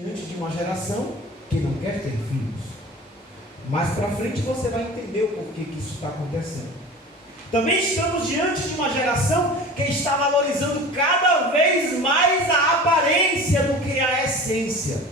diante de uma geração que não quer ter filhos. Mais para frente você vai entender o porquê que isso está acontecendo. Também estamos diante de uma geração que está valorizando cada vez mais a aparência do que a essência.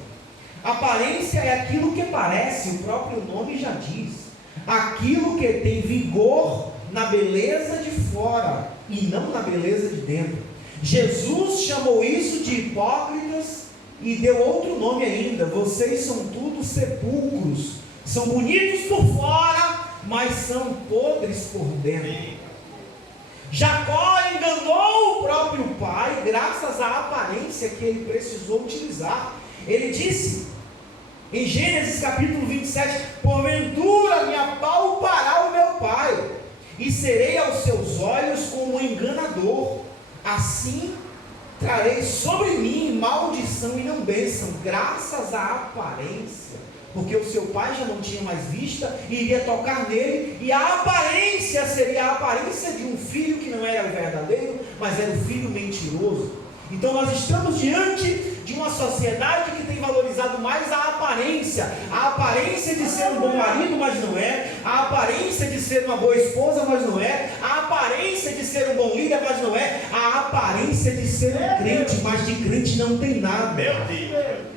Aparência é aquilo que parece, o próprio nome já diz. Aquilo que tem vigor na beleza de fora e não na beleza de dentro. Jesus chamou isso de hipócritas e deu outro nome ainda. Vocês são tudo sepulcros. São bonitos por fora, mas são podres por dentro. Jacó enganou o próprio pai graças à aparência que ele precisou utilizar. Ele disse em Gênesis capítulo 27: porventura me apalpará o meu pai, e serei aos seus olhos como um enganador. Assim trarei sobre mim maldição e não bênção, graças à aparência. Porque o seu pai já não tinha mais vista e iria tocar nele, e a aparência seria a aparência de um filho que não era o verdadeiro, mas era o filho mentiroso. Então nós estamos diante de uma sociedade que tem valorizado mais a aparência de ser um bom marido, mas não é, a aparência de ser uma boa esposa, mas não é, a aparência de ser um bom líder, mas não é, a aparência de ser um crente, mas de crente não tem nada. Meu Deus.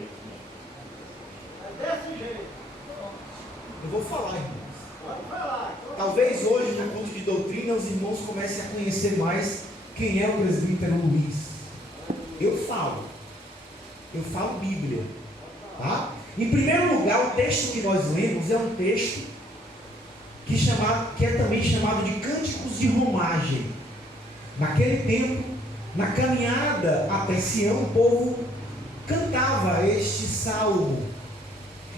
Eu vou falar, irmãos. Talvez hoje, no culto de doutrina, os irmãos comecem a conhecer mais quem é o presbítero Luiz. Eu falo Bíblia, tá? Em primeiro lugar, o texto que nós lemos é um texto que é também chamado de Cânticos de Romagem. Naquele tempo, na caminhada até Sião, o povo cantava este salmo.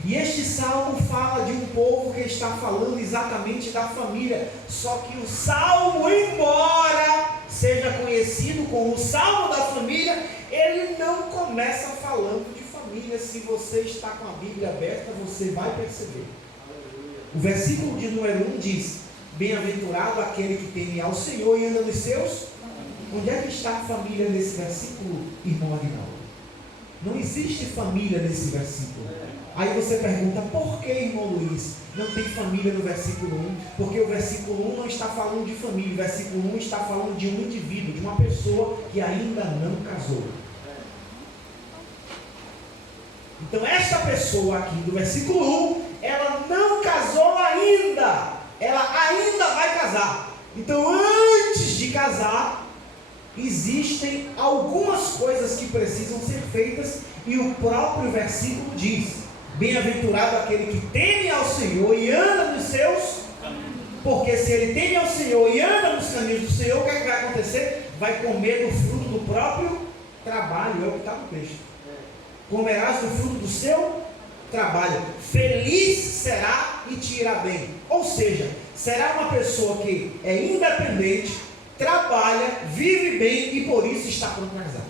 E este salmo fala de um povo que está falando exatamente da família. Só que o salmo, embora seja conhecido como o salmo da família, ele não começa falando de família. Se você está com a Bíblia aberta, você vai perceber. O versículo de número 1 diz: bem-aventurado aquele que teme ao Senhor e anda nos seus. Onde é que está a família nesse versículo, irmão Aguinaldo? Não existe família nesse versículo. Aí você pergunta: por que, irmão Luiz, não tem família no versículo 1? Porque o versículo 1 não está falando de família. O versículo 1 está falando de um indivíduo, de uma pessoa que ainda não casou. Então esta pessoa aqui do versículo 1, ela não casou ainda. Ela ainda vai casar. Então antes de casar, existem algumas coisas que precisam ser feitas. E o próprio versículo diz: bem-aventurado aquele que teme ao Senhor e anda nos seus caminhos. Porque se ele teme ao Senhor e anda nos caminhos do Senhor, o que é que vai acontecer? Vai comer do fruto do próprio trabalho. É o que está no texto. Comerás do fruto do seu trabalho. Feliz será e te irá bem. Ou seja, será uma pessoa que é independente, trabalha, vive bem e por isso está pronto para casar.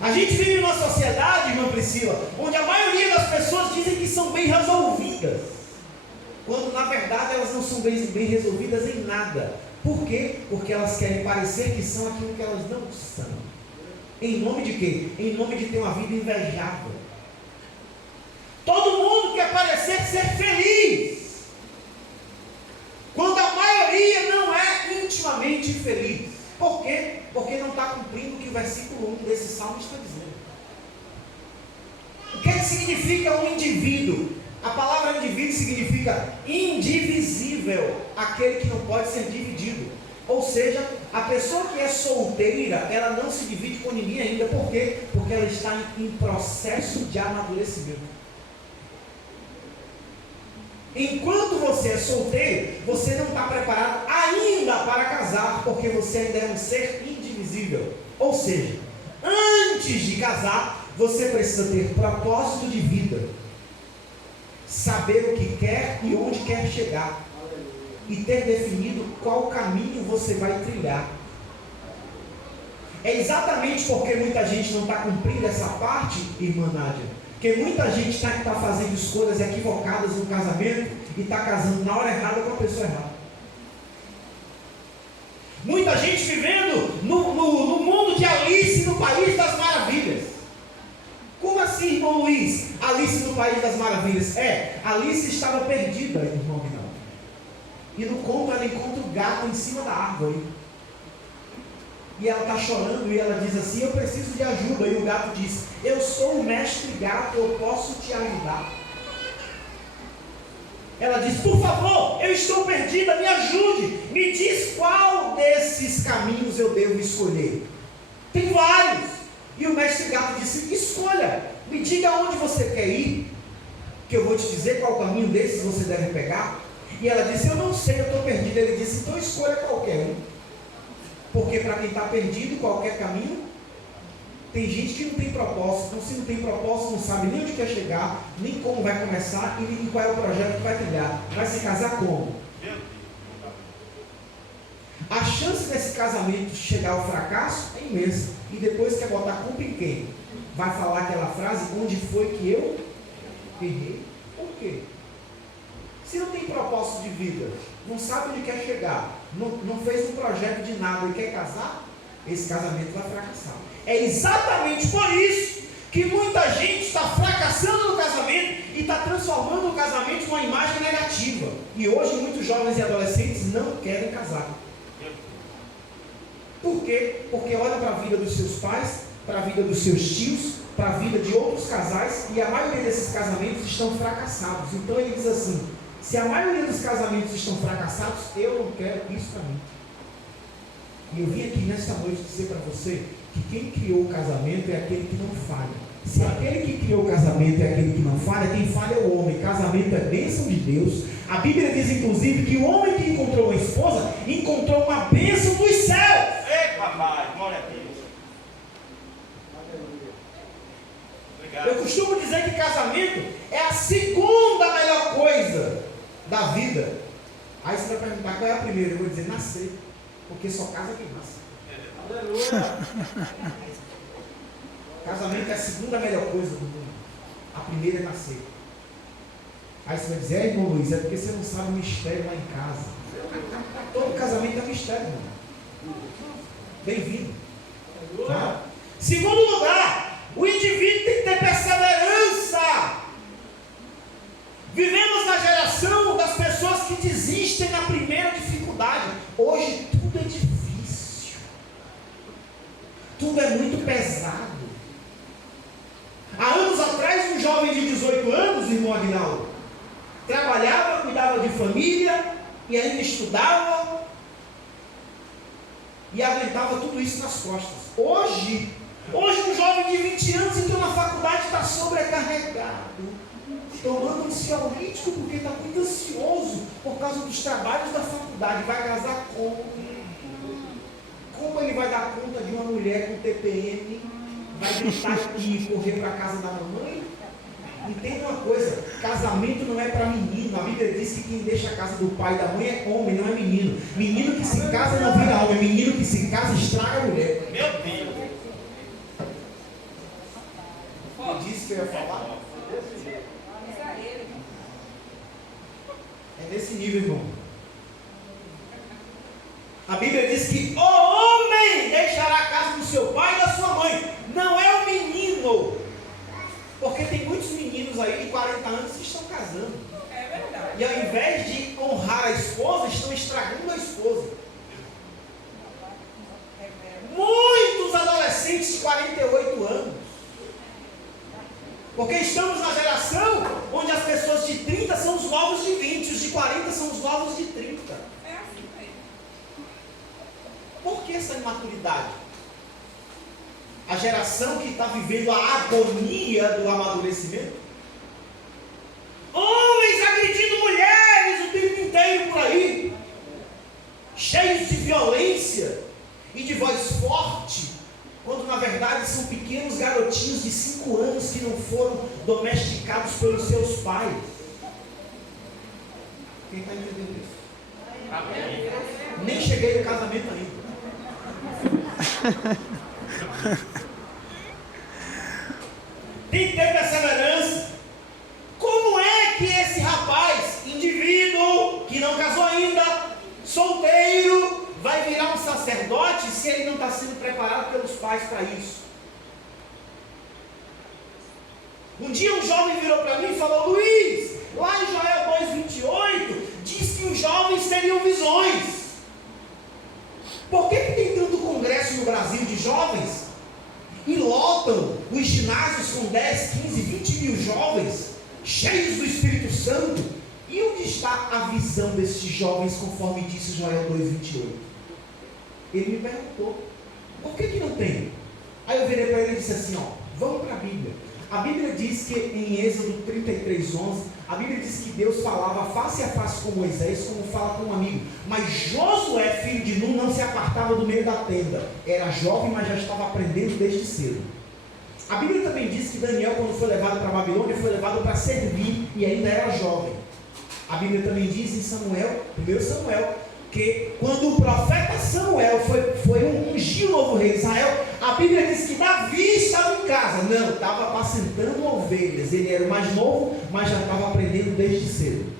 A gente vive numa sociedade, irmã Priscila, onde a maioria das pessoas dizem que são bem resolvidas, quando na verdade elas não são bem resolvidas em nada. Por quê? Porque elas querem parecer que são aquilo que elas não são. Em nome de quê? Em nome de ter uma vida invejável. Todo mundo quer parecer ser feliz, quando a maioria não é intimamente feliz. Por quê? Porque não está cumprindo o que o versículo 1 desse salmo está dizendo. O que significa um indivíduo? A palavra indivíduo significa indivisível, aquele que não pode ser dividido. Ou seja, a pessoa que é solteira, ela não se divide com ninguém ainda. Por quê? Porque ela está em processo de amadurecimento. Enquanto você é solteiro, você não está preparado ainda para casar, porque você ainda é um ser indivisível. Ou seja, antes de casar, você precisa ter propósito de vida, saber o que quer e onde quer chegar, e ter definido qual caminho você vai trilhar. É exatamente porque muita gente não está cumprindo essa parte, irmã Nádia, porque muita gente está fazendo escolhas equivocadas no casamento e está casando na hora errada com a pessoa errada. Muita gente vivendo no mundo de Alice no País das Maravilhas. Luiz, Alice no País das Maravilhas. Alice estava perdida, irmão Guinaldo. E no conto ela encontra o gato em cima da árvore. E ela está chorando e ela diz assim: eu preciso de ajuda. E o gato diz: eu sou o mestre gato, eu posso te ajudar. Ela diz: por favor, eu estou perdida, me ajude. Me diz qual desses caminhos eu devo escolher. Tem vários. E o mestre gato disse: escolha, me diga onde você quer ir, que eu vou te dizer qual caminho desses você deve pegar. E ela disse: eu não sei, eu estou perdida. Ele disse: então escolha qualquer um. Porque para quem está perdido, qualquer caminho, tem gente que não tem propósito. Então, se não tem propósito, não sabe nem onde quer chegar, nem como vai começar e nem qual é o projeto que vai trilhar. Vai se casar como? A chance desse casamento chegar ao fracasso é imensa. E depois quer botar culpa em quem? Vai falar aquela frase: onde foi que eu errei? Por quê? Se não tem propósito de vida, não sabe onde quer chegar, não fez um projeto de nada e quer casar, esse casamento vai fracassar. É exatamente por isso que muita gente está fracassando no casamento e está transformando o casamento numa imagem negativa. E hoje muitos jovens e adolescentes não querem casar. Por quê? Porque olha para a vida dos seus pais, para a vida dos seus tios, para a vida de outros casais, e a maioria desses casamentos estão fracassados. Então ele diz assim: se a maioria dos casamentos estão fracassados, eu não quero isso para mim. E eu vim aqui nesta noite dizer para você que quem criou o casamento é aquele que não falha. Se aquele que criou o casamento é aquele que não falha, quem falha é o homem. Casamento é bênção de Deus. A Bíblia diz inclusive que o homem que encontrou uma esposa, encontrou uma bênção dos céus. Ei, papai, glória a Deus. Eu costumo dizer que casamento é a segunda melhor coisa da vida. Aí você vai perguntar qual é a primeira. Eu vou dizer nascer, porque só casa quem nasce. Aleluia. Casamento é a segunda melhor coisa do mundo. A primeira é nascer. Aí você vai dizer: irmão Luiz, é porque você não sabe o mistério lá em casa. Todo casamento é mistério, irmão. Bem-vindo. Tá? Segundo lugar, o indivíduo tem que ter perseverança. Vivemos na geração das pessoas que desistem na primeira dificuldade. Hoje tudo é difícil. Tudo é muito pesado. Há anos atrás, um jovem de 18 anos, irmão Aguinaldo, trabalhava, cuidava de família e ainda estudava e aguentava tudo isso nas costas. Hoje um jovem de 20 anos entrou na faculdade e está sobrecarregado, tomando ansiolítico porque está muito ansioso por causa dos trabalhos da faculdade. Vai casar como? Como ele vai dar conta de uma mulher com TPM? Vai gritar e correr para a casa da mamãe? Entenda uma coisa: casamento não é para menino. A Bíblia diz que quem deixa a casa do pai e da mãe é homem, não é menino. Menino que se casa não vira homem, menino que se casa estraga a mulher. Meu Deus. Ele disse que eu ia falar. É nesse nível, irmão. A Bíblia diz que o homem deixará a casa do seu pai e da sua mãe. Não é o menino. Porque tem muitos meninos aí de 40 anos que estão casando. É verdade. E ao invés de honrar a esposa, estão estragando a esposa. Muitos adolescentes de 48 anos. Porque estamos na geração onde as pessoas de 30 são os novos de 20, os de 40 são os novos de 30. É assim mesmo. Por que essa imaturidade? A geração que está vivendo a agonia do amadurecimento? Homens agredindo mulheres o tempo inteiro por aí, cheios de violência e de voz forte, quando na verdade são pequenos garotinhos de 5 anos que não foram domesticados pelos seus pais. Quem está entendendo isso? Amém. Nem cheguei no casamento ainda. Tem que ter perseverança. Como é que esse rapaz, indivíduo que não casou ainda, solteiro, vai virar um sacerdote se ele não está sendo preparado pelos pais para isso? Um dia um jovem virou para mim e falou: Luiz, lá em Joel 2,28 diz que os jovens teriam visões. Por que tem tanto congresso no Brasil de jovens e lotam os ginásios com 10, 15, 20 mil jovens cheios do Espírito Santo? E onde está a visão desses jovens, conforme disse Joel 2,28? Ele me perguntou: por que não tem? Aí eu virei para ele e disse assim: vamos para a Bíblia. A Bíblia diz que em Êxodo 33:11, a Bíblia diz que Deus falava face a face com Moisés, como fala com um amigo. Mas Josué, filho de Nun, não se apartava do meio da tenda. Era jovem, mas já estava aprendendo desde cedo. A Bíblia também diz que Daniel, quando foi levado para a Babilônia, foi levado para servir e ainda era jovem. A Bíblia também diz em Samuel, 1 Samuel, que quando o profeta Samuel foi ungir o novo rei de Israel, a Bíblia diz que Davi estava em casa. Não, estava apacentando ovelhas. Ele era o mais novo, mas já estava aprendendo desde cedo.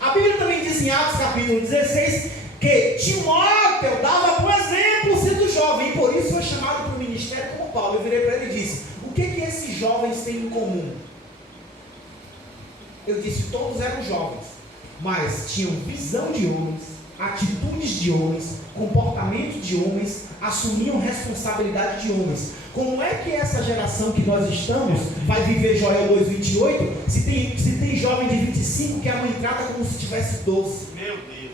A Bíblia também diz em Atos capítulo 16, que Timóteo dava bom exemplo sendo jovem, e por isso foi chamado para o ministério como Paulo. Eu virei para ele e disse: o que esses jovens têm em comum? Eu disse: todos eram jovens, mas tinham visão de homens, atitudes de homens, comportamento de homens, assumiam responsabilidade de homens. Como é que essa geração que nós estamos vai viver Joel 2,28 se tem jovem de 25 que a mãe trata como se tivesse 12? Meu Deus.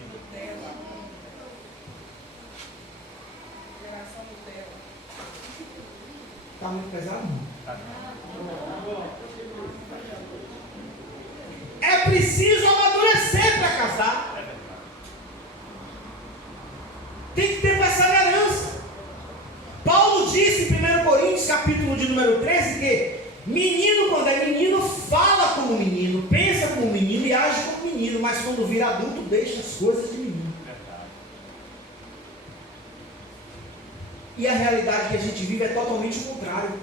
Está muito pesado? É preciso amadurecer para casar. Tem que ter perseverança. Paulo disse em 1 Coríntios, capítulo de número 13, que menino, quando é menino, fala como menino, pensa como menino e age como menino, mas quando vira adulto, deixa as coisas de menino. E a realidade que a gente vive é totalmente o contrário.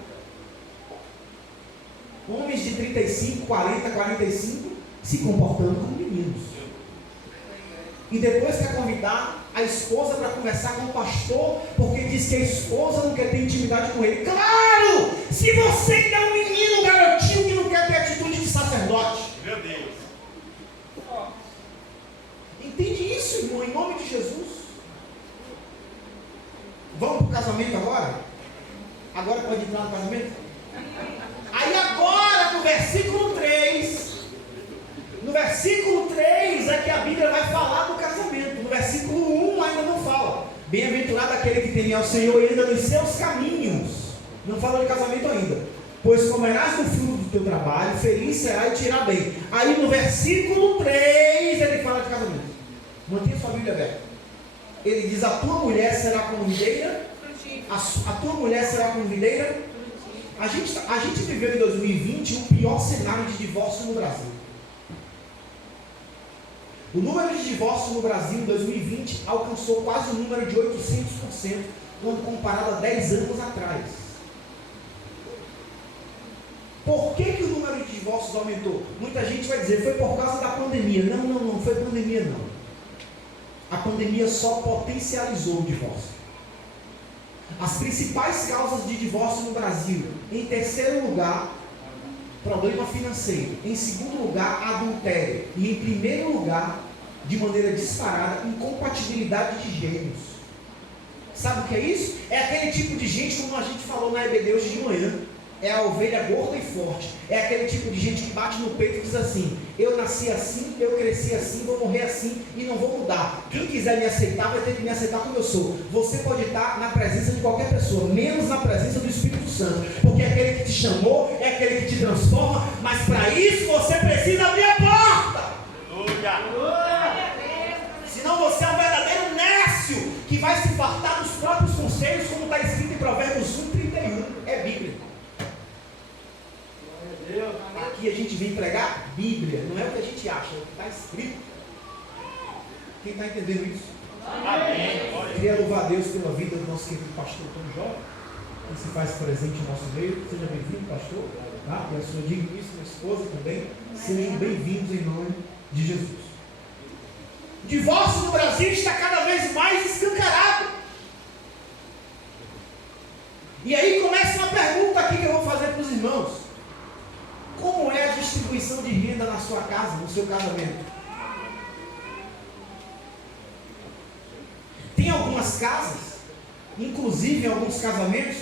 Homens de 35, 40, 45 se comportando como meninos. E depois quer convidar a esposa para conversar com o pastor, porque diz que a esposa não quer ter intimidade com ele. Claro! Se você ainda é um menino, um garotinho que não quer ter atitude de sacerdote. Meu Deus. Entende isso, irmão, em nome de Jesus. Vamos para o casamento agora? Agora pode entrar no casamento? Aí agora, no versículo 3, é que a Bíblia vai falar do casamento. No versículo 1 ainda não fala. Bem-aventurado aquele que teme ao Senhor e anda nos seus caminhos. Não fala de casamento ainda. Pois comerás do fruto do teu trabalho, feliz será e te irá bem. Aí no versículo 3 ele fala de casamento. Mantenha sua Bíblia aberta. Ele diz: a tua mulher será como videira. A tua mulher será como videira. A gente viveu em 2020 o pior cenário de divórcio no Brasil. O número de divórcios no Brasil em 2020 alcançou quase o número de 800%, quando comparado a 10 anos atrás. Por que o número de divórcios aumentou? Muita gente vai dizer: foi por causa da pandemia. Não foi pandemia não. A pandemia só potencializou o divórcio. As principais causas de divórcio no Brasil: em terceiro lugar, problema financeiro; em segundo lugar, adultério; e em primeiro lugar, de maneira disparada, incompatibilidade de gêneros. Sabe o que é isso? É aquele tipo de gente, como a gente falou na EBD hoje de manhã, é a ovelha gorda e forte. É aquele tipo de gente que bate no peito e diz assim: eu nasci assim, eu cresci assim, vou morrer assim e não vou mudar. Quem quiser me aceitar vai ter que me aceitar como eu sou. Você pode estar na presença de qualquer pessoa, menos na presença do Espírito Santo, porque é aquele que te chamou, é aquele que te transforma, mas para isso você precisa abrir a porta. Senão você é um verdadeiro nécio que vai se fartar dos próprios conselhos, como está escrito em Provérbios 1:31. É Bíblia. Aqui a gente vem pregar Bíblia, não é o que a gente acha, é o que está escrito. Quem está entendendo isso? Amém. Queria louvar a Deus pela vida do nosso querido pastor Tom Jó, que se faz presente no nosso meio. Seja bem-vindo, pastor. Tá? E a sua digníssima esposa também. Sejam bem-vindos em nome de Jesus. O divórcio no Brasil está cada vez mais escancarado. E aí começa uma pergunta aqui que eu vou fazer para os irmãos. sua casa, no seu casamento. Tem algumas casas, inclusive em alguns casamentos,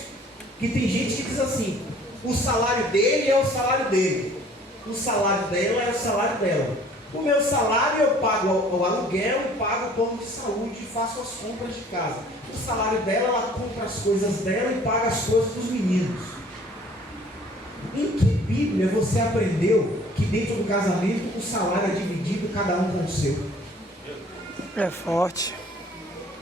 que tem gente que diz assim: o salário dele é o salário dele, o salário dela é o salário dela. O meu salário eu pago o aluguel e pago o plano de saúde e faço as compras de casa. O salário dela, ela compra as coisas dela e paga as coisas dos meninos. Em que Bíblia você aprendeu que dentro do casamento o salário é dividido, cada um com o seu? É forte.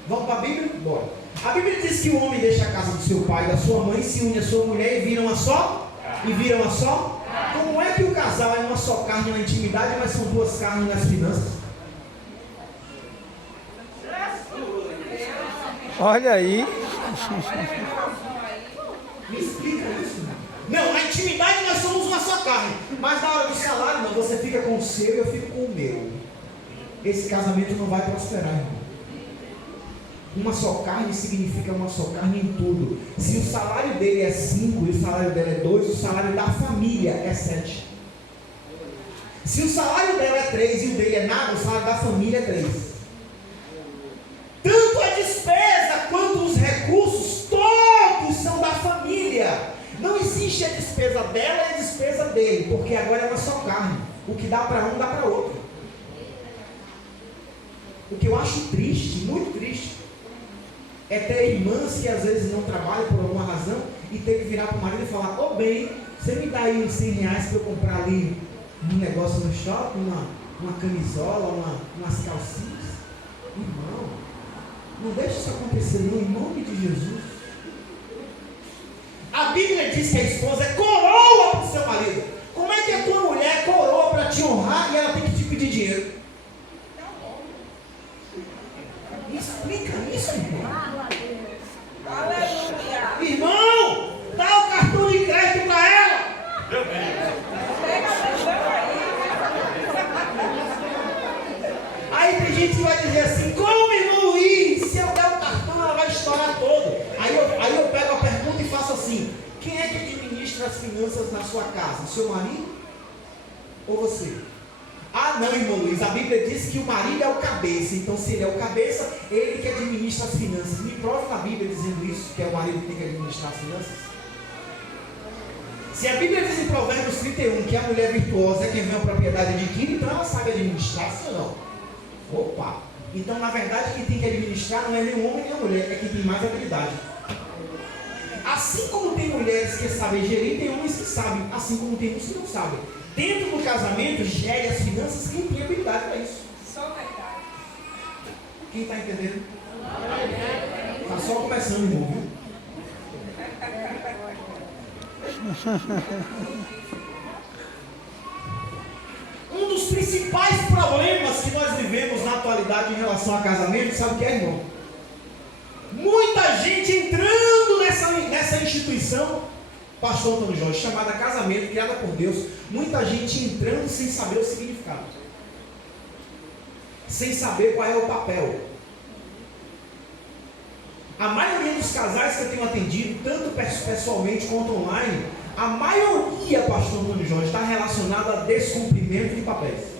Vamos para a Bíblia? Bora. A Bíblia diz que o homem deixa a casa do seu pai e da sua mãe, se une à sua mulher e viram a só? E viram a só? Como é que o casal é uma só carne na intimidade, mas são duas carnes nas finanças? Olha aí. Me explica isso. Não, na intimidade nós somos uma só carne, mas na hora do salário, não, você fica com o seu e eu fico com o meu. Esse casamento não vai prosperar, irmão. Uma só carne significa uma só carne em tudo. Se o salário dele é 5 e o salário dela é 2, o salário da família é 7. Se o salário dela é 3 e o dele é nada, o salário da família é 3. Tanto a despesa quanto os recursos, todos são da família. Não existe a despesa dela e a despesa dele, porque agora é uma só carne. O que dá para um, dá para outro. O que eu acho triste, muito triste, é ter irmãs que às vezes não trabalham por alguma razão e ter que virar para o marido e falar: ô bem, você me dá aí uns 100 reais para eu comprar ali um negócio no shopping, uma camisola, umas calcinhas? Irmão, não deixe isso acontecer não, em nome de Jesus. A Bíblia diz que a esposa é coroa para o seu marido. Como é que a tua mulher é coroa para te honrar e ela tem que te pedir dinheiro? Me explica isso, irmão. Irmão, dá o cartão de crédito para ela. Aí tem gente que vai dizer assim: como, irmão Luiz, se eu der o cartão ela vai estourar todo. Aí eu pego a pergunta e faço assim: quem é que administra as finanças na sua casa? Seu marido ou você? Ah não, irmão Luiz, a Bíblia diz que o marido é o cabeça. Então se ele é o cabeça, ele que administra as finanças. Me prove na Bíblia dizendo isso, que é o marido que tem que administrar as finanças. Se a Bíblia diz em Provérbios 31 que a mulher virtuosa é quem vem a propriedade adquire, então ela sabe administrar, se não. Opa! Então na verdade quem tem que administrar não é nem o homem nem a mulher, é quem tem mais habilidade. Assim como tem mulheres que sabem gerir, tem homens que sabem, assim como tem uns que não sabem. Dentro do casamento, gere as finanças quem tem habilidade para isso. Só verdade. Quem está entendendo? Está só começando, irmão, viu? Um dos principais problemas que nós vivemos na atualidade em relação a casamento, sabe o que é, irmão? Muita gente entrando nessa instituição, pastor Antônio Jorge, chamada casamento, criada por Deus, muita gente entrando sem saber o significado, sem saber qual é o papel. A maioria dos casais que eu tenho atendido, tanto pessoalmente quanto online, a maioria, pastor Antônio Jorge, está relacionada a descumprimento de papéis.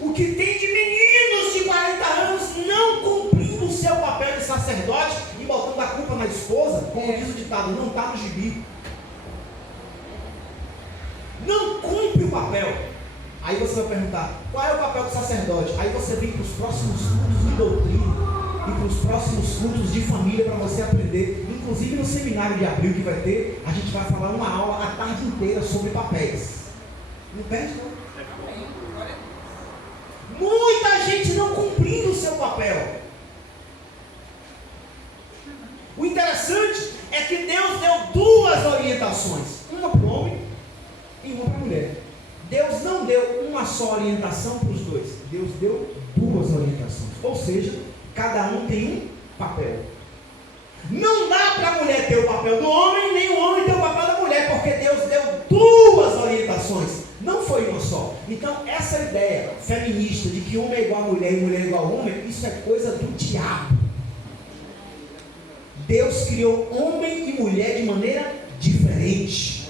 O que tem de meninos de 40 anos não cumprindo o seu papel de sacerdote e botando a culpa na esposa, como diz o ditado, não está no gibi. Não cumpre o papel. Aí você vai perguntar: qual é o papel do sacerdote? Aí você vem para os próximos cultos de doutrina e para os próximos cultos de família para você aprender. Inclusive no seminário de abril que vai ter, a gente vai falar uma aula a tarde inteira sobre papéis. Não perde não. Muita gente não cumprindo o seu papel. O interessante é que Deus deu duas orientações, uma para o homem e uma para a mulher. Deus não deu uma só orientação para os dois, Deus deu duas orientações, ou seja, cada um tem um papel. Não dá para a mulher ter o papel do homem, nem o homem ter o papel da mulher, porque Deus deu duas orientações, não foi uma só. Então essa ideia feminista de que homem é igual a mulher e mulher é igual a homem, isso é coisa do diabo. Deus criou homem e mulher de maneira diferente,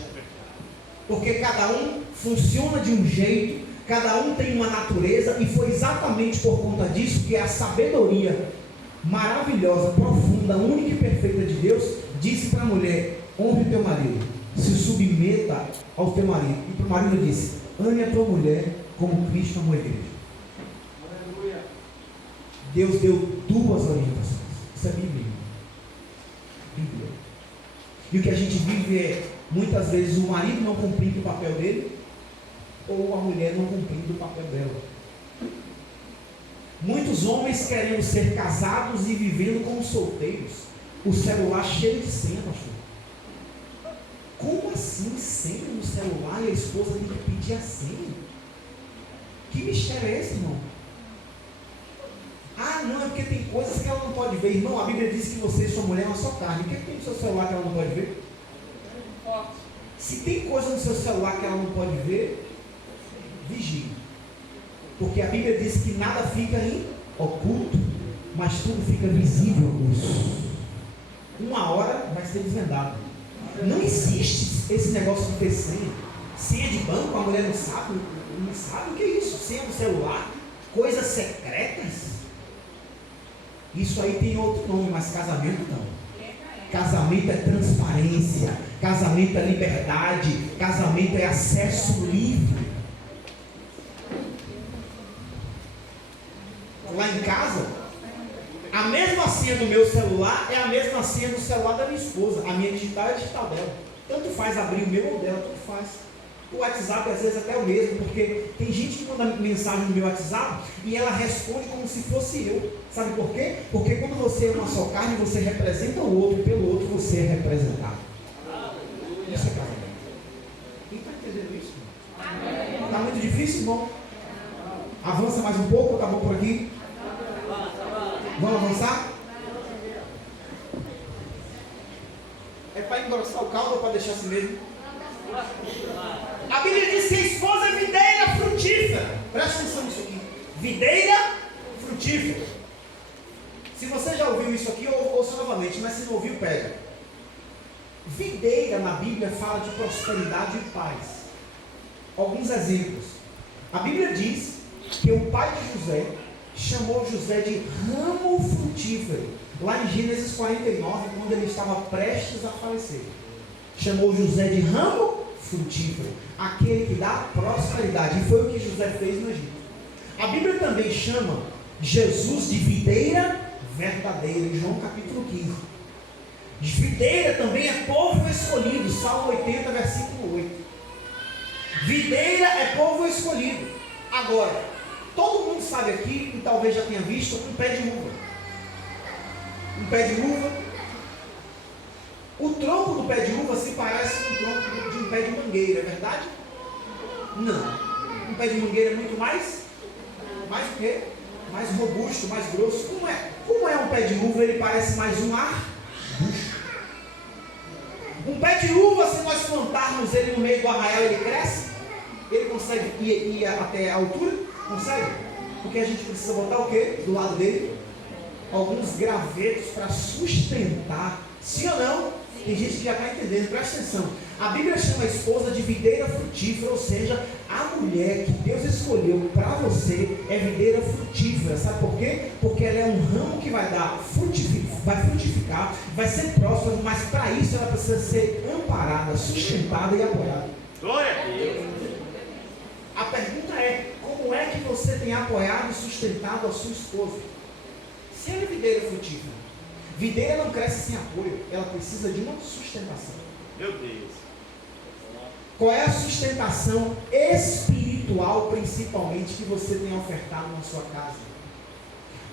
porque cada um funciona de um jeito, Cada um tem uma natureza, e foi exatamente por conta disso que a sabedoria maravilhosa, profunda, única e perfeita de Deus disse para a mulher: honre o teu marido, se submeta ao teu marido. E para o marido disse: ame a tua mulher como Cristo amou a igreja. Aleluia. Deus deu duas orientações. Isso é Bíblia. Bíblia. E o que a gente vive é, muitas vezes, o marido não cumprindo o papel dele, ou a mulher não cumprindo o papel dela. Muitos homens querendo ser casados e vivendo como solteiros. O celular cheio de senha, pastor. Como assim senha no celular e a esposa tem que pedir a senha? Que mistério é esse, irmão? Ah, não, é porque tem coisas que ela não pode ver. Irmão, a Bíblia diz que você e sua mulher é uma só carne. O que tem no seu celular que ela não pode ver? Se tem coisa no seu celular que ela não pode ver, vigie. Porque a Bíblia diz que nada fica em oculto, mas tudo fica visível a luz. Uma hora vai ser desvendado. Não existe esse negócio de ter senha. Senha de banco, a mulher não sabe o que é isso. Senha do celular, coisas secretas. Isso aí tem outro nome, mas casamento não. Casamento é transparência, casamento é liberdade, casamento é acesso livre. Lá em casa, a mesma senha do meu celular é a mesma senha do celular da minha esposa. A minha digital é a digital dela. Tanto faz abrir o meu ou dela, tanto faz. O WhatsApp às vezes até é o mesmo, porque tem gente que manda mensagem no meu WhatsApp e ela responde como se fosse eu. Sabe por quê? Porque quando você é uma só carne, você representa o outro, e pelo outro você é representado. Isso é casamento. Quem está entendendo isso? Está muito difícil, irmão? Avança mais um pouco, tá bom por aqui? Vamos avançar? É para engrossar o caldo ou para deixar assim mesmo? A Bíblia diz que a esposa é videira frutífera. Presta atenção nisso aqui. Videira frutífera. Se você já ouviu isso aqui, ouça novamente, mas se não ouviu, pega. Videira na Bíblia fala de prosperidade e paz. Alguns exemplos. A Bíblia diz que o pai de José chamou José de ramo frutífero, lá em Gênesis 49, quando ele estava prestes a falecer. Chamou José de ramo frutífero, aquele que dá prosperidade, e foi o que José fez no Egito. A Bíblia também chama Jesus de videira verdadeira, em João capítulo 15. Videira também é povo escolhido, Salmo 80, versículo 8. Videira é povo escolhido. Agora, todo mundo sabe aqui, e talvez já tenha visto, um pé de uva. Um pé de uva. O tronco do pé de uva se parece com o tronco de um pé de mangueira, é verdade? Não. Um pé de mangueira é muito mais o quê? Mais robusto, mais grosso. Como é um pé de uva? Ele parece mais um arbusto. Um pé de uva, se nós plantarmos ele no meio do arraial, ele cresce? Ele consegue ir até a altura? Consegue? Porque a gente precisa botar o quê? Do lado dele? Alguns gravetos para sustentar. Sim ou não? Tem gente que já está entendendo, presta atenção. A Bíblia chama a esposa de videira frutífera, ou seja, a mulher que Deus escolheu para você é videira frutífera. Sabe por quê? Porque ela é um ramo que vai frutificar, vai ser próspero, mas para isso ela precisa ser amparada, sustentada e apoiada. Glória a Deus. A pergunta é, como é que você tem apoiado e sustentado a sua esposa? Se ela é videira frutífera, videira não cresce sem apoio, ela precisa de uma sustentação. Meu Deus. Qual é a sustentação espiritual, principalmente, que você tem ofertado na sua casa?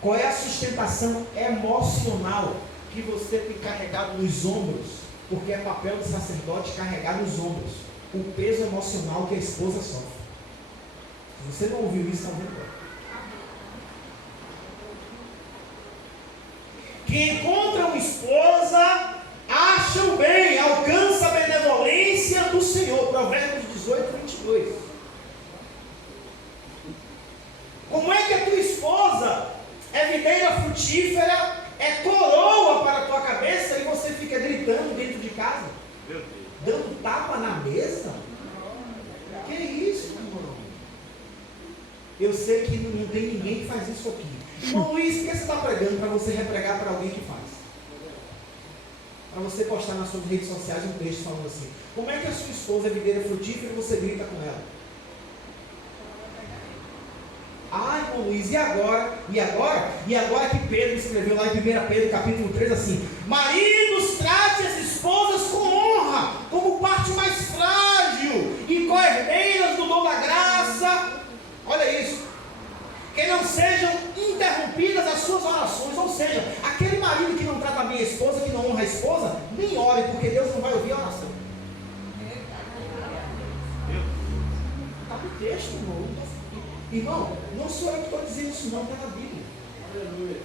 Qual é a sustentação emocional que você tem carregado nos ombros? Porque é papel do sacerdote carregar nos ombros o peso emocional que a esposa sofre. Se você não ouviu isso, está vendo? Quem encontra uma esposa acha o bem, alcança a benevolência do Senhor. Provérbios 18, 22. Como é que a tua esposa é videira frutífera, é coroa para a tua cabeça e você fica gritando dentro de casa? Meu Deus. Dando tapa na mesa? Que isso, irmão? Eu sei que não tem ninguém que faz isso aqui. Irmão Luiz, por que você está pregando para você repregar para alguém que faz? Para você postar nas suas redes sociais um texto falando assim: como é que a sua esposa é videira frutífera e você grita com ela? Ah, irmão Luiz, e agora? E agora que Pedro escreveu lá em 1 Pedro capítulo 3 assim: maridos, trate as esposas com honra, como parte mais frágil e co-herdeiras do dom da graça. Olha isso. Que não sejam interrompidas as suas orações. Ou seja, aquele marido que não trata bem a esposa, que não honra a esposa, nem ore, porque Deus não vai ouvir a oração. Está no texto, irmão. Irmão, não sou eu que estou dizendo isso não, está na Bíblia. Aleluia.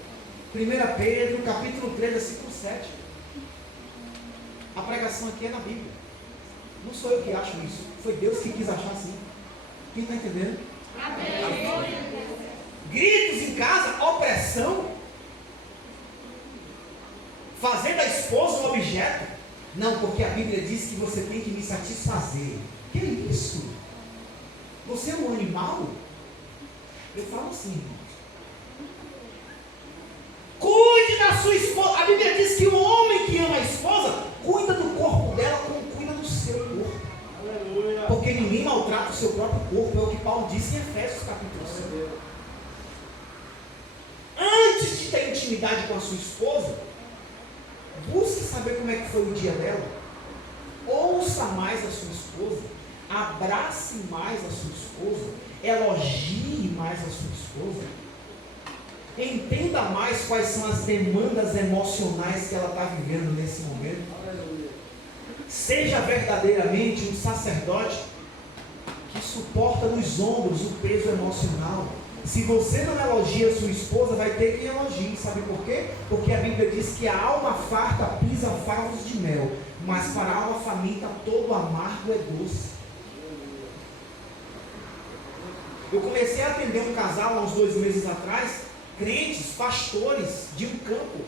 1 Pedro, capítulo 3, versículo 7. A pregação aqui é na Bíblia. Não sou eu que acho isso. Foi Deus que quis achar assim. Quem está entendendo? Amém. Gritos em casa, opressão. Fazer da esposa um objeto. Não, porque a Bíblia diz que você tem que me satisfazer. Que é isso? Você é um animal? Eu falo assim, irmãos. Cuide da sua esposa. A Bíblia diz que o homem que ama a esposa cuida do corpo dela como cuida do seu corpo. Aleluia. Porque ninguém maltrata o seu próprio corpo. É o que Paulo disse em Efésios capítulo 5. Antes de ter intimidade com a sua esposa, busque saber como é que foi o dia dela. Ouça mais a sua esposa. Abrace mais a sua esposa. Elogie mais a sua esposa. Entenda mais quais são as demandas emocionais que ela está vivendo nesse momento. Seja verdadeiramente um sacerdote que suporta nos ombros o peso emocional. Se você não elogia a sua esposa, vai ter que elogiar. Sabe por quê? Porque a Bíblia diz que a alma farta pisa favos de mel, mas para a alma faminta todo amargo é doce. Eu comecei a atender um casal há uns 2 meses atrás, crentes, pastores de um campo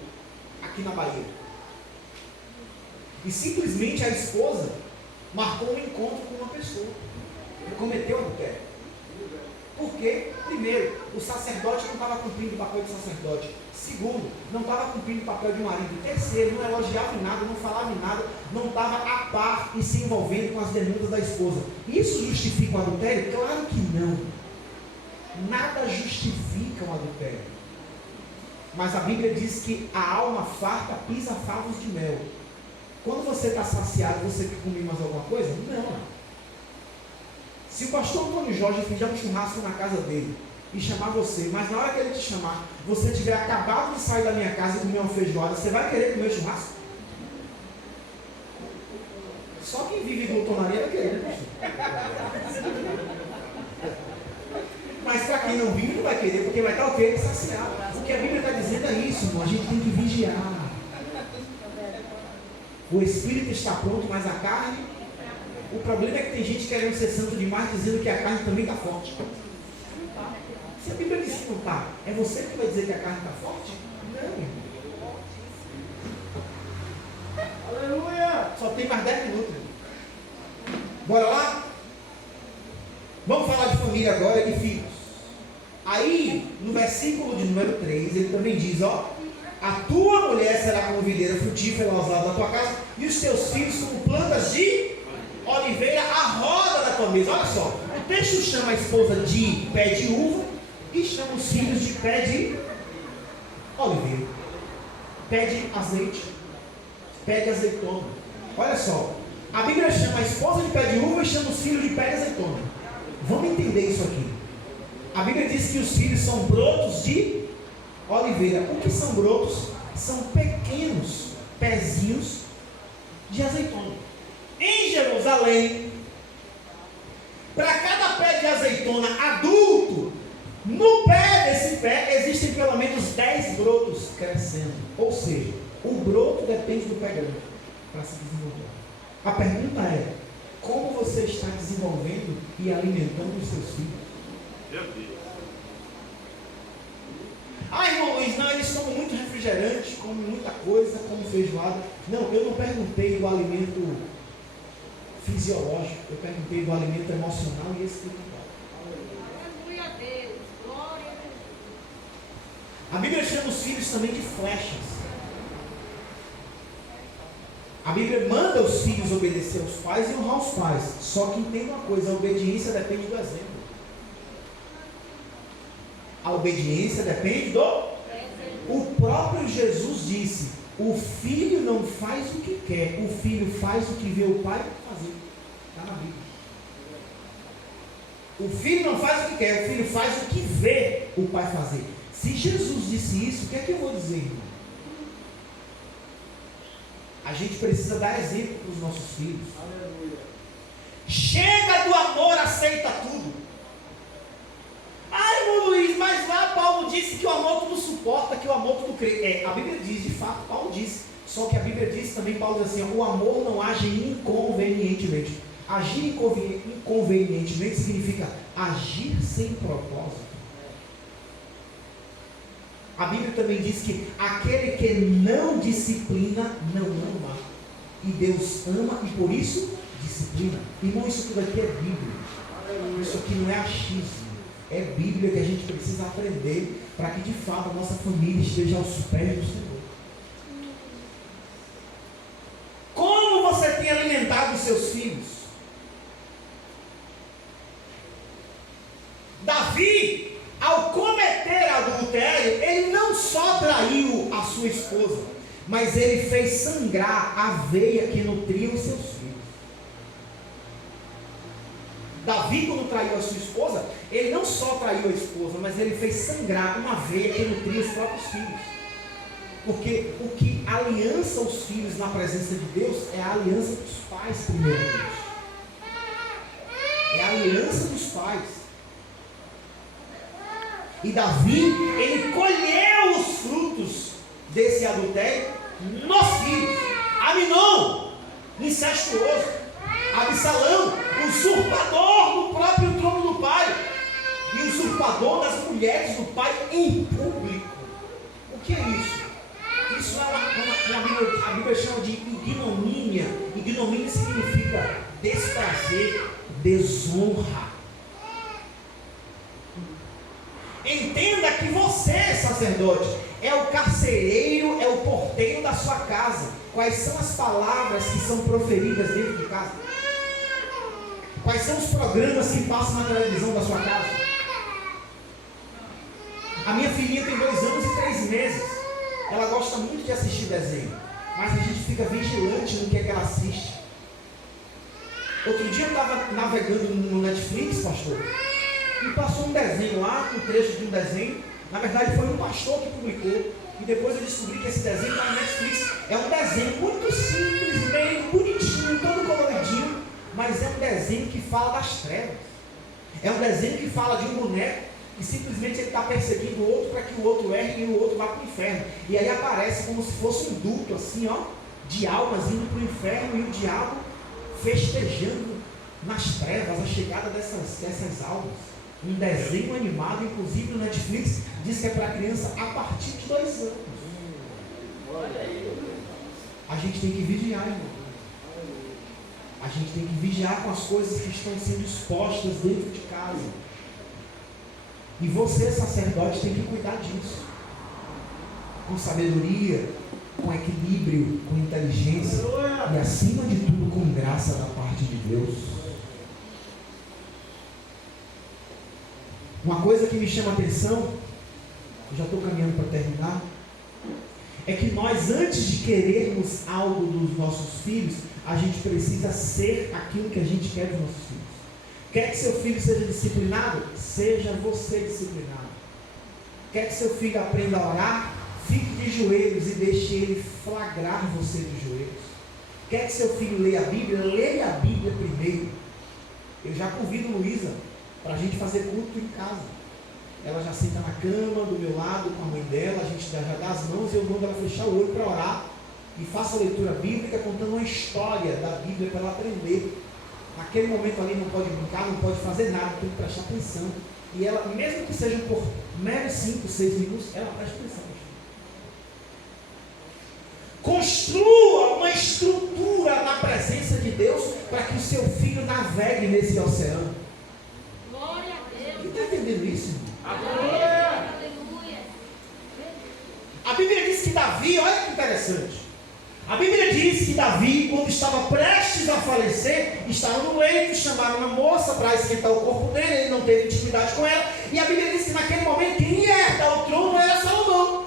aqui na Bahia. E simplesmente a esposa marcou um encontro com uma pessoa e cometeu adultério. Por quê? Primeiro, o sacerdote não estava cumprindo o papel de sacerdote. Segundo, não estava cumprindo o papel de marido. Terceiro, não elogiava em nada, não falava em nada, não estava a par e se envolvendo com as demandas da esposa. Isso justifica o adultério? Claro que não. Nada justifica o adultério. Mas a Bíblia diz que a alma farta pisa favos de mel. Quando você está saciado, você quer comer mais alguma coisa? Não. Se o pastor Antônio Jorge fizer um churrasco na casa dele e chamar você, mas na hora que ele te chamar, você tiver acabado de sair da minha casa e comer uma feijoada, você vai querer comer churrasco? Só quem vive glutonaria vai querer, né, pastor? Mas para quem não vive, não vai querer, porque vai estar o quê? Saciado. O que a Bíblia está dizendo é isso, irmão. A gente tem que vigiar. O espírito está pronto, mas a carne... O problema é que tem gente querendo ser santo demais, dizendo que a carne também está forte. Se a Bíblia diz que não está, é você que vai dizer que a carne está forte? Não. Aleluia! Só tem mais 10 minutos. Bora lá? Vamos falar de família agora e de filhos. Aí, no versículo de número 3, ele também diz, ó: a tua mulher será como videira frutífera aos lados da tua casa, e os teus filhos como plantas de oliveira à roda da tua mesa. Olha só, o texto chama a esposa de pé de uva e chama os filhos de pé de oliveira, pé de azeite, pé de azeitona. Olha só, a Bíblia chama a esposa de pé de uva e chama os filhos de pé de azeitona. Vamos entender isso aqui. A Bíblia diz que os filhos são brotos de oliveira. O que são brotos? São pequenos pezinhos de azeitona. Em Jerusalém, para cada pé de azeitona adulto, no pé desse pé existem pelo menos 10 brotos crescendo. Ou seja, o broto depende do pé grande para se desenvolver. A pergunta é: como você está desenvolvendo e alimentando os seus filhos? Meu Deus. Ah, irmão Luiz, não, eles comem muito refrigerante, comem muita coisa, comem feijoada. Não, eu não perguntei do alimento fisiológico, eu perguntei do alimento emocional e espiritual. A Bíblia chama os filhos também de flechas. A Bíblia manda os filhos obedecer aos pais e honrar os pais. Só que entenda uma coisa, a obediência depende do exemplo. A obediência depende do... O próprio Jesus disse, o filho não faz o que quer, o filho faz o que vê o pai fazer. Está na Bíblia. O filho não faz o que quer, o filho faz o que vê o pai fazer. Se Jesus disse isso, o que é que eu vou dizer, irmão? A gente precisa dar exemplo para os nossos filhos. Aleluia. Chega do amor, aceita tudo. Ah, irmão Luiz, mas lá Paulo disse que o amor tudo suporta, que o amor tudo crê. A Bíblia diz, de fato, Paulo disse. Só que a Bíblia diz também, Paulo diz assim, o amor não age inconvenientemente. Agir inconvenientemente significa agir sem propósito. A Bíblia também diz que aquele que não disciplina, não ama. E Deus ama e por isso disciplina. Irmão, isso tudo aqui é Bíblia. Isso aqui não é achismo. É Bíblia que a gente precisa aprender para que de fato a nossa família esteja aos pés do Senhor. Como você tem alimentado os seus filhos? Davi, ao cometer adultério, ele não só traiu a sua esposa, mas ele fez sangrar a veia que nutria os seus filhos. Davi, quando traiu a sua esposa, ele não só traiu a esposa, mas ele fez sangrar uma veia que nutria os próprios filhos. Porque o que aliança os filhos na presença de Deus é a aliança dos pais, primeiramente. É a aliança dos pais. E Davi, ele colheu os frutos desse adultério nos filhos. Aminon, incestuoso. Absalão, usurpador do próprio trono do pai. E usurpador das mulheres do pai em público. O que é isso? Isso é a Bíblia chama de ignomínia. Ignomínia significa desprazer, desonra. Entenda que você, sacerdote, é o carcereiro, é o porteiro da sua casa. Quais são as palavras que são proferidas dentro de casa? Quais são os programas que passam na televisão da sua casa? A minha filhinha tem 2 anos e 3 meses. Ela gosta muito de assistir desenho, mas a gente fica vigilante no que é que ela assiste. Outro dia eu estava navegando no Netflix, pastor, e passou um desenho lá, um trecho de um desenho. Na verdade foi um pastor que publicou. E depois eu descobri que esse desenho está no Netflix. É um desenho muito simples, meio bonitinho, todo coloridinho. Mas é um desenho que fala das trevas. É um desenho que fala de um boneco que simplesmente ele está perseguindo o outro para que o outro erre e o outro vá para o inferno. E aí aparece como se fosse um duto assim, ó, de almas indo para o inferno e o diabo festejando nas trevas a chegada dessas almas. Um desenho animado, inclusive no Netflix, diz que é para criança a partir de 2 anos. A gente tem que vigiar, irmão. A gente tem que vigiar com as coisas que estão sendo expostas dentro de casa. E você, sacerdote, tem que cuidar disso. Com sabedoria, com equilíbrio, com inteligência e, acima de tudo, com graça da parte de Deus. Uma coisa que me chama a atenção, eu já estou caminhando para terminar, é que nós, antes de querermos algo dos nossos filhos, a gente precisa ser aquilo que a gente quer dos nossos filhos. Quer que seu filho seja disciplinado? Seja você disciplinado. Quer que seu filho aprenda a orar? Fique de joelhos e deixe ele flagrar você de joelhos. Quer que seu filho leia a Bíblia? Leia a Bíblia primeiro. Eu já convido Luísa para a gente fazer culto em casa. Ela já senta na cama, do meu lado, com a mãe dela, a gente já dá as mãos e eu mando ela fechar o olho para orar. E faça a leitura bíblica contando uma história da Bíblia para ela aprender. Naquele momento ali não pode brincar, não pode fazer nada, tem que prestar atenção. E ela, mesmo que seja por meros 5, 6 minutos, ela presta atenção. Construa uma estrutura na presença de Deus para que o seu filho navegue nesse oceano. Glória a Deus. Você está entendendo isso? Aleluia. Davi, olha que interessante. A Bíblia diz que Davi, quando estava prestes a falecer, estava no leito, chamaram uma moça para esquentar o corpo dele, ele não teve intimidade com ela, e a Bíblia diz que naquele momento quem ia herdar o trono era Salomão.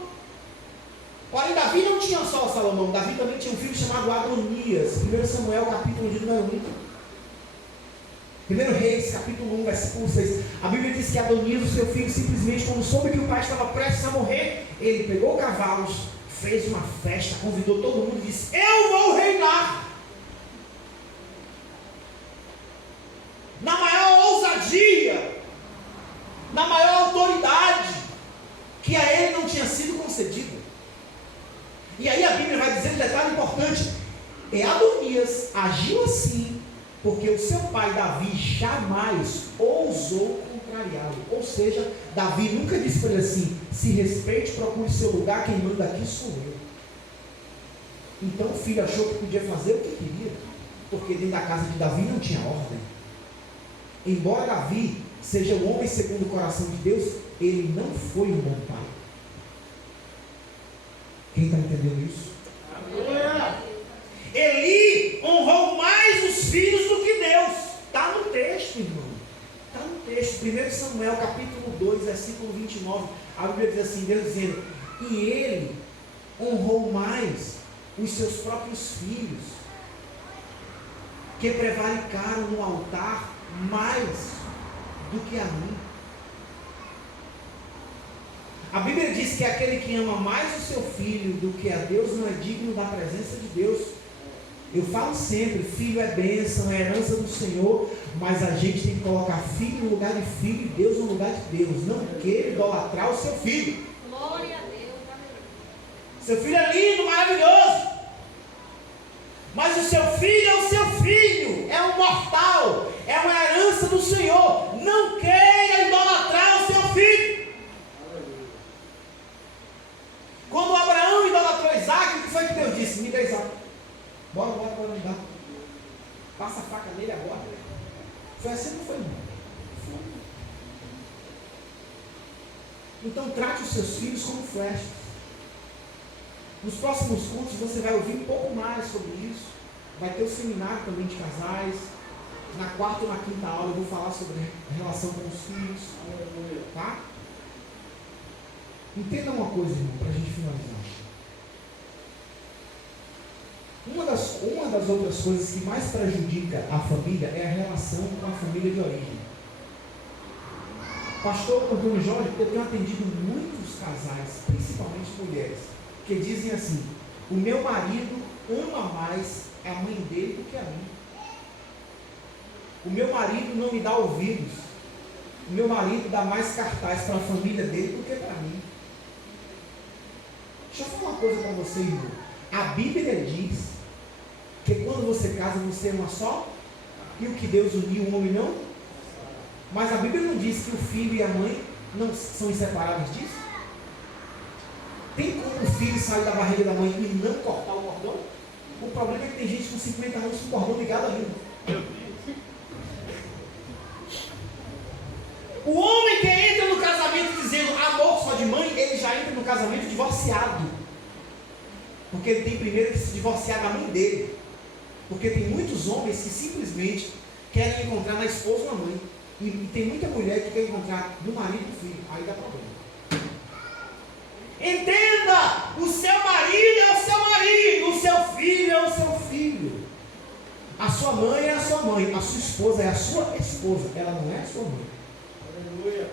Porém, Davi não tinha só Salomão, Davi também tinha um filho chamado Adonias. 1 Samuel, capítulo de número 1. 1 Reis, capítulo 1, versículo 6. A Bíblia diz que Adonias, o seu filho, simplesmente, quando soube que o pai estava prestes a morrer, ele pegou cavalos, fez uma festa, convidou todo mundo e disse: eu vou reinar. Na maior ousadia, na maior autoridade, que a ele não tinha sido concedida. E aí a Bíblia vai dizer um detalhe importante. Adonias agiu assim, porque o seu pai Davi jamais ousou contrariá-lo. Ou seja, Davi nunca disse para ele assim: se respeite, procure seu lugar, quem manda aqui sou eu. Então o filho achou que podia fazer o que queria, porque dentro da casa de Davi não tinha ordem. Embora Davi seja um homem segundo o coração de Deus, ele não foi um bom pai. Quem está entendendo isso? Eli honrou mais os filhos do que Deus. Está no texto, irmão. Está no texto. 1 Samuel, capítulo 2, versículo 29. A Bíblia diz assim, Deus dizendo: e ele honrou mais os seus próprios filhos, que prevaricaram no altar mais do que a mim. A Bíblia diz que aquele que ama mais o seu filho do que a Deus não é digno da presença de Deus. Eu falo sempre, filho é bênção, é herança do Senhor, mas a gente tem que colocar filho no lugar de filho e Deus no lugar de Deus. Não queira idolatrar o seu filho. Glória a Deus. Seu filho é lindo, maravilhoso, mas o seu filho é o seu filho, é um mortal, é uma herança do Senhor. Não queira idolatrar o seu filho. Quando Abraão idolatrou Isaac, o que foi que Deus disse? Me dá Isaac. Bora, me dá. Passa a faca nele agora. Foi assim ou não foi, irmão? Foi. Então trate os seus filhos como flechas. Nos próximos cultos você vai ouvir um pouco mais sobre isso. Vai ter o seminário também de casais. Na quarta ou na quinta aula eu vou falar sobre a relação com os filhos. Tá? Entenda uma coisa, irmão, para a gente finalizar. Uma das outras coisas que mais prejudica a família é a relação com a família de origem. Pastor Antônio Jorge, eu tenho atendido muitos casais, principalmente mulheres, que dizem assim: o meu marido ama mais a mãe dele do que a mim. O meu marido não me dá ouvidos. O meu marido dá mais cartaz para a família dele do que para mim. Deixa eu falar uma coisa para você, irmão. A Bíblia diz que quando você casa, você é uma só, e o que Deus uniu, o homem não. Mas a Bíblia não diz que o filho e a mãe não são inseparáveis disso? Tem como o filho sair da barriga da mãe e não cortar o cordão? O problema é que tem gente com 50 anos com o cordão ligado ainda. O homem que entra no casamento dizendo amor só de mãe, ele já entra no casamento divorciado. Porque ele tem primeiro que se divorciar da mãe dele. Porque tem muitos homens que simplesmente querem encontrar na esposa uma mãe. E tem muita mulher que quer encontrar no marido e no filho. Aí dá problema. Entenda! O seu marido é o seu marido, o seu filho é o seu filho. A sua mãe é a sua mãe, a sua esposa é a sua esposa. Ela não é a sua mãe. Aleluia.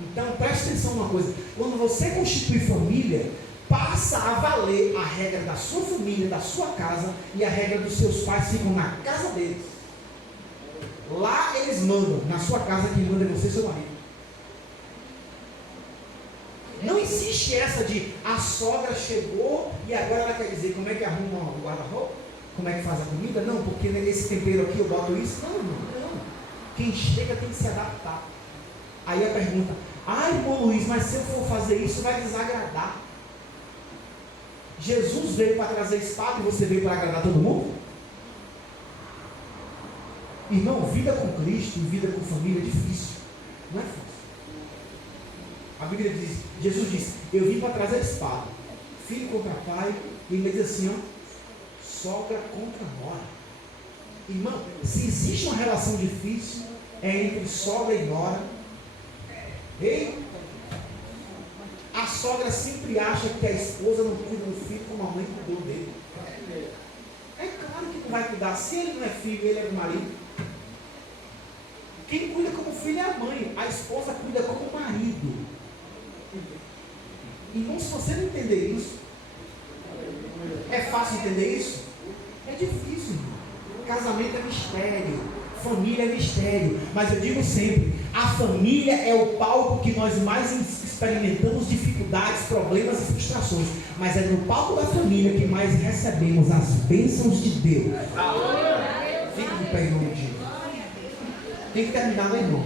Então preste atenção numa coisa: quando você constitui família, passa a valer a regra da sua família, da sua casa, e a regra dos seus pais ficam na casa deles. Lá eles mandam, na sua casa quem manda é você e seu marido. Não existe essa de a sogra chegou e agora ela quer dizer como é que arruma o guarda-roupa, como é que faz a comida. Não, porque nesse tempero aqui eu boto isso. Não. Quem chega tem que se adaptar. Aí a pergunta: irmão Luiz, mas se eu for fazer isso vai desagradar. Jesus veio para trazer espada e você veio para agradar todo mundo? Irmão, vida com Cristo e vida com família é difícil. Não é fácil. A Bíblia diz, Jesus diz: eu vim para trazer espada. filho contra pai, e ele diz assim, ó, sogra contra nora. Irmão, se existe uma relação difícil, é entre sogra e nora. Ei, a sogra sempre acha que a esposa não cuida do filho como a mãe cuidou dele. É claro que não vai cuidar. Se ele não é filho, ele é do marido. Quem cuida como filho é a mãe. A esposa cuida como marido. Irmão, se você não entender isso, é fácil entender isso? É difícil, irmão. Casamento é mistério. Família é mistério. Mas eu digo sempre, a família é o palco que nós mais experimentamos dificuldades, problemas e frustrações. Mas é no palco da família que mais recebemos as bênçãos de Deus. Fica de pé em nome de Jesus. Tem que terminar, meu irmão.